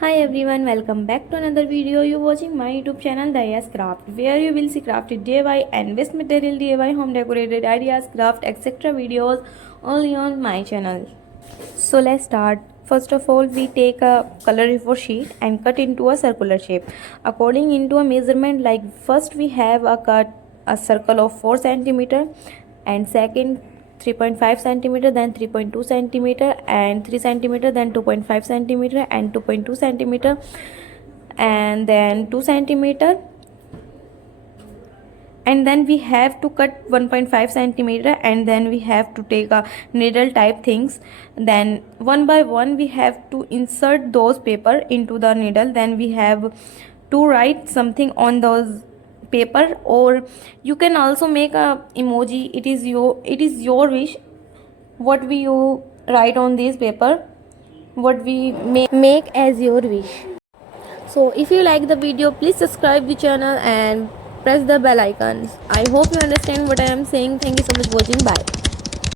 Hi everyone, welcome back to another video. You're watching my YouTube channel Daya's Craft, where you will see crafted DIY and waste material DIY, home decorated ideas, craft, etc. videos only on my channel. So let's start. First of all, we take a color A4 sheet and cut into a circular shape. According into a measurement, like first we have a circle of 4 centimeter, and second 3.5 centimeter, then 3.2 centimeter, and 3 centimeter, then 2.5 centimeter, and 2.2 centimeter, and then 2 centimeter, and then we have to cut 1.5 centimeter, and then we have to take a needle type things. Then one by one we have to insert those paper into the needle. Then we have to write something on those paper, or you can also make a emoji. It is your wish what we you write on this paper, what we make as your wish. So if you like the video, please subscribe the channel and press the bell icons. I hope you understand what I am saying. Thank you so much for watching. Bye.